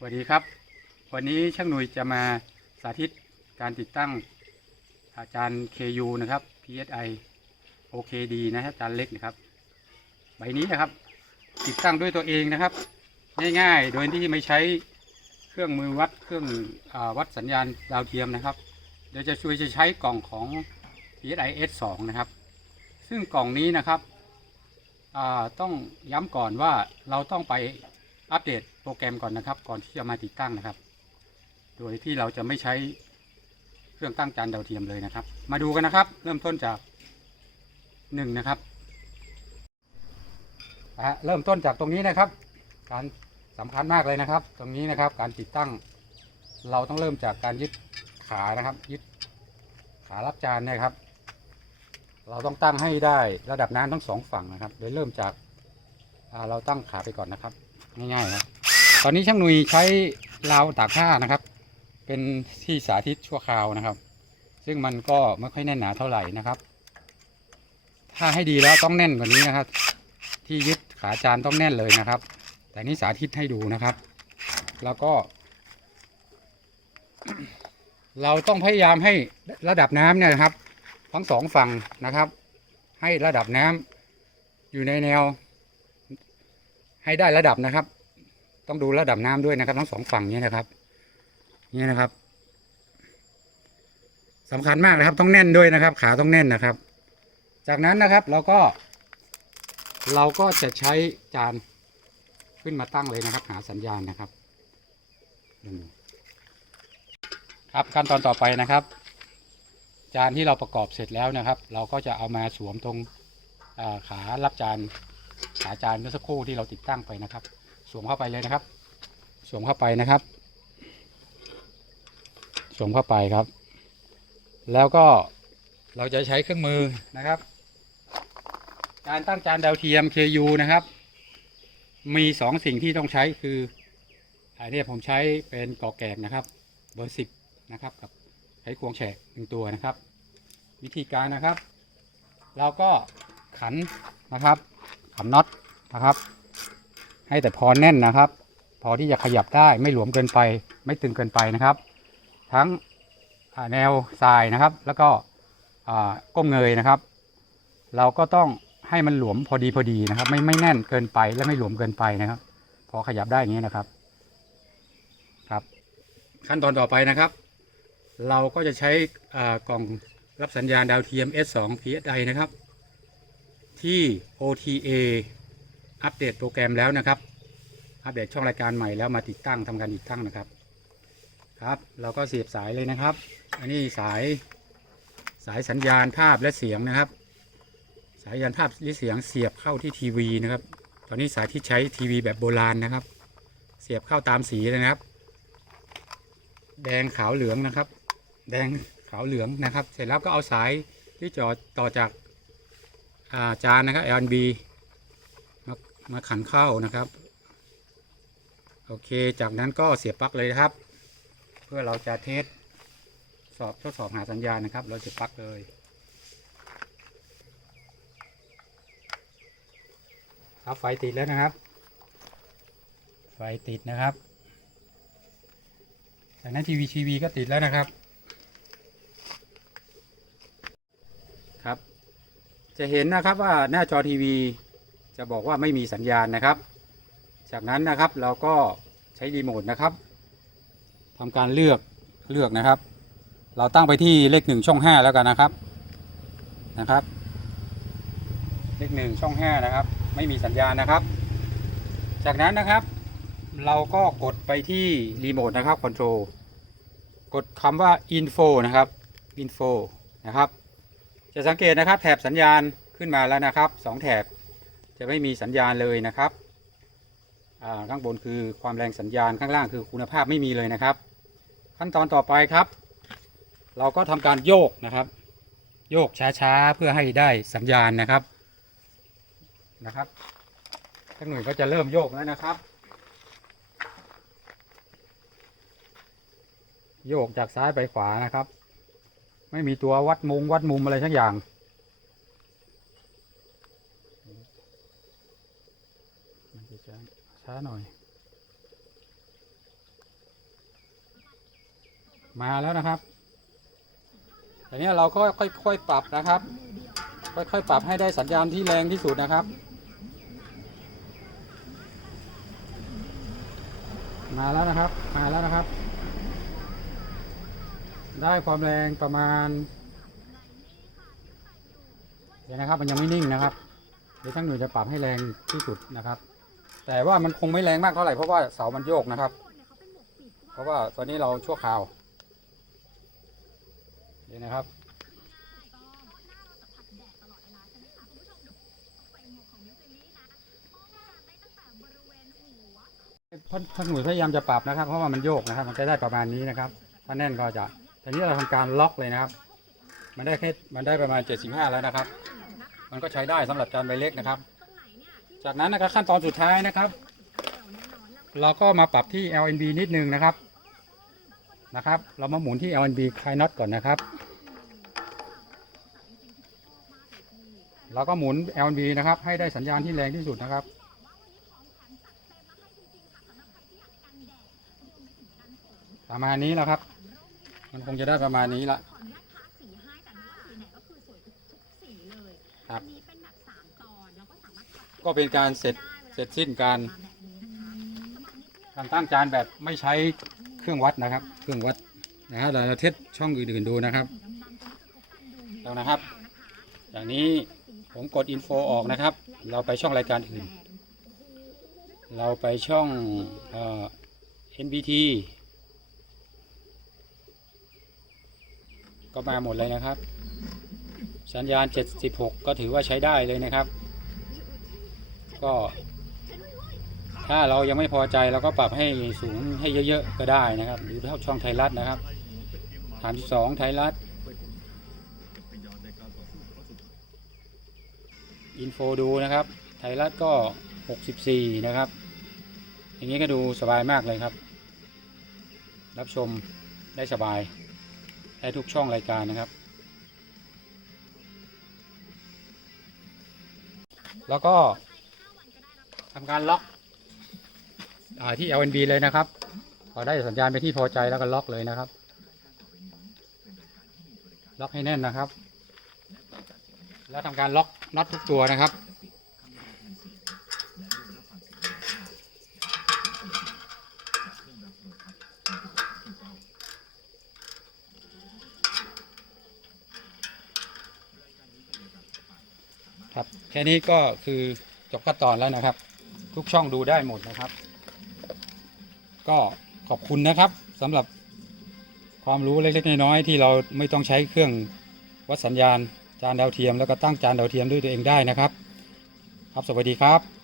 สวัสดีครับ วันนี้ช่างหนุ่ยจะมาสาธิตการติดตั้งอาจารย์ KU นะครับ PSI OKD นะครับอาจารย์เล็กนะครับ ใบนี้นะครับ ติดตั้งด้วยตัวเองนะครับ ง่ายๆ โดยที่ไม่ใช้เครื่องมือวัดเครื่องอวัดสัญญาณดาวเทียมนะครับ เดี๋ยวจะช่วยจะใช้กล่องของ PSI S2 นะครับ ซึ่งกล่องนี้นะครับต้องย้ำก่อนว่าเราต้องไป อัปเดตโปรแกรมก่อนนะครับ ก่อนที่จะมาติดตั้งนะครับ โดยที่เราจะไม่ใช้เครื่องตั้งจานดาวเทียมเลยนะครับ มาดูกันนะครับ เริ่มต้นจากหนึ่งนะครับเริ่มต้นจากตรงนี้นะครับ การสำคัญมากเลยนะครับ ตรงนี้นะครับการติดตั้ง เราต้องเริ่มจากการยึดขานะครับ ยึดขารับจานเนะครับ เราต้องตั้งให้ได้ระดับน้ำทั้งสองฝั่งนะครับโดยเริ่มจากเราตั้งขาไปก่อนนะครับ ง่ายๆครับตอนนี้ช่างหนุยใช้ราวตากผ้านะครับ เป็นที่สาธิตชั่วคราวนะครับ ซึ่งมันก็ไม่ค่อยแน่นหนาเท่าไหร่นะครับ ถ้าให้ดีแล้วต้องแน่นกว่านี้นะครับ ที่ยึดขาจานต้องแน่นเลยนะครับ แต่นี่สาธิตให้ดูนะครับ แล้วก็ เราต้องพยายามให้ระดับน้ำเนี่ยนะครับ ทั้งสองฝั่งนะครับ ให้ระดับน้ำอยู่ในแนว ให้ได้ระดับนะครับ ต้องดูระดับน้ำด้วยนะครับ ทั้งสองฝั่งนี้นะครับ นี่นะครับสำคัญมากนะครับ ต้องแน่นด้วยนะครับ ขาต้องแน่นนะครับ จากนั้นนะครับเราก็ เราก็จะใช้จานขึ้นมาตั้งเลยนะครับ หาสัญญาณนะครับครับขั้นตอนต่อไปนะครับ จานที่เราประกอบเสร็จแล้วนะครับ เราก็จะเอามาสวมตรงขารับจาน ขาจานเมื่อสักครู่ที่เราติดตั้งไปนะครับ สวมเข้าไปเลยนะครับ สวมเข้าไปนะครับ สวมเข้าไปครับ แล้วก็เราจะใช้เครื่องมือนะครับ การตั้งจานดาวเทียม KU นะครับ มีสองสิ่งที่ต้องใช้คืออันนี้ผมใช้เป็นกอแกงนะครับ เบอร์สิบนะครับกับใช้ควงแฉกหนึ่งตัวนะครับ วิธีการนะครับ เราก็ขันนะครับ ขันน็อตนะครับ ให้แต่พอแน่นนะครับ พอที่จะขยับได้ไม่หลวมเกินไป ไม่ตึงเกินไปนะครับ ทั้งแนวทรายนะครับ แล้วก็ก้มเงยนะครับ เราก็ต้องให้มันหลวมพอดีพอดีนะครับ ไม่ไม่แน่นเกินไปและไม่หลวมเกินไปนะครับ พอขยับได้อย่างนี้นะครับครับ ขั้นตอนต่อไปนะครับ เราก็จะใช้กล่องรับสัญญาณดาวเทียม S2 PSI นะครับ ที่ OTA อัปเดตโปรแกรมแล้วนะครับ อัปเดตช่องรายการใหม่แล้วมาติดตั้งทำการติดตั้งนะครับ ครับ เราก็เสียบสายเลยนะครับ อันนี้สายสายสัญญาณภาพและเสียงนะครับ สายสัญญาณภาพและเสียงเสียบเข้าที่ทีวีนะครับ ตอนนี้สายที่ใช้ทีวีแบบโบราณนะครับ เสียบเข้าตามสีเลยนะครับ แดงขาวเหลืองนะครับ แดงขาวเหลืองนะครับ เสร็จแล้วก็เอาสายที่จอต่อจาก จานนะครับ LNB มามาขันเข้านะครับ โอเค จากนั้นก็เสียบปลั๊กเลยครับ เพื่อเราจะเทสสอบทดสอบหาสัญญาณนะครับ เราจะปลั๊กเลยครับไฟติดแล้วนะครับ ไฟติดนะครับจากนั้นทีวีทีวีก็ติดแล้วนะครับ จะเห็นนะครับว่าหน้าจอทีวีจะบอกว่าไม่มีสัญญาณนะครับ จากนั้นนะครับเราก็ใช้รีโมทนะครับทำการเลือกเลือกนะครับ เราตั้งไปที่เลขหนึ่งช่องห้าแล้วกันนะครับนะครับ เลขหนึ่งช่องห้านะครับ ไม่มีสัญญาณนะครับ จากนั้นนะครับ เราก็กดไปที่รีโมทนะครับคอนโทรลกดคำว่า info นะครับ info นะครับ จะสังเกตนะครับ แถบสัญญาณขึ้นมาแล้วนะครับสองแถบจะไม่มีสัญญาณเลยนะครับข้างบนคือความแรงสัญญาณข้างล่างคือคุณภาพไม่มีเลยนะครับ ขั้นตอนต่อไปครับ เราก็ทำการโยกนะครับ โยกช้าๆเพื่อให้ได้สัญญาณนะครับนะครับท่านหน่วยก็จะเริ่มโยกแล้วนะครับ โยกจากซ้ายไปขวานะครับ ไม่มีตัววัดมุมวัดมุมอะไรทั้งอย่าง ช้าหน่อย มาแล้วนะครับทีนี้เราก็ค่อยๆปรับนะครับ ค่อยๆปรับให้ได้สัญญาณที่แรงที่สุดนะครับ มาแล้วนะครับ มาแล้วนะครับ ได้ความแรงประมาณ เดี๋ยวนะครับ มันยังไม่นิ่งนะครับ เดี๋ยวช่างหนุ่ยจะปรับให้แรงที่สุดนะครับ แต่ว่ามันคงไม่แรงมากเท่าไหร่เพราะว่าเสามันโยกนะครับ เพราะว่าตอนนี้เราชั่วคราวเดี๋ยวนะครับท่านท่านหน่ยพยายามจะปรับนะครับ เพราะว่ามันโยกนะครับ มันจะได้ประมาณนี้นะครับถ้าแน่นก็จะ ทีนี้เราทำการล็อกเลยนะครับ มันได้แค่มันได้ประมาณ 75 แล้วนะครับ มันก็ใช้ได้สำหรับจานใบเล็กนะครับ จากนั้นนะครับขั้นตอนสุดท้ายนะครับ เราก็มาปรับที่ LNB นิดนึงนะครับนะครับ เรามาหมุนที่ LNB คลายน็อตก่อนนะครับเราก็หมุน LNB นะครับ ให้ได้สัญญาณที่แรงที่สุดนะครับ ประมาณนี้แล้วครับ มันคงจะได้ประมาณนี้ละขออนุญาตทักสีให้แต่ไม่ว่าสีไหนก็คือสวยทุกทุกสีเลยครับอันนี้เป็นแบบสามตอนแล้วก็สามารถปรับก็เป็นการเสร็จเสร็จสิ้นการมาแบบนี้นะคะการตั้งจานแบบไม่ใช้เครื่องวัดนะครับ เครื่องวัดนะฮะเราเทสช่องอื่นๆดูนะครับแล้วนะครับ อย่างนี้ผมกดอินโฟออกนะครับ เราไปช่องรายการอื่น เราไปช่องเอ่อ NBT ก็มาหมดเลยนะครับ สัญญาณ 76 ก็ถือว่าใช้ได้เลยนะครับ ก็ ถ้าเรายังไม่พอใจเราก็ปรับให้สูงให้เยอะๆก็ได้นะครับหรือเท่าช่องไทยรัฐนะครับ32ไทยรัฐอินโฟดูนะครับ ไทยรัฐก็ 64 นะครับ อย่างนี้ก็ดูสบายมากเลยครับ รับชมได้สบาย ได้ทุกช่องรายการนะครับ แล้วก็ทำการล็อกอที่ LNB เลยนะครับพอได้สัญญาณไปที่พอใจแล้วก็ล็อกเลยนะครับ ล็อกให้แน่นนะครับ แล้วทำการล็อกน็อตทุกตัวนะครับ ครับแค่นี้ก็คือจบขั้นตอนแล้วนะครับ ทุกช่องดูได้หมดนะครับ ก็ขอบคุณนะครับสำหรับความรู้เล็กๆน้อยๆที่เราไม่ต้องใช้เครื่องวัดสัญญาณจานดาวเทียมแล้วก็ตั้งจานดาวเทียมด้วยตัวเองได้นะครับ ครับสวัสดีครับ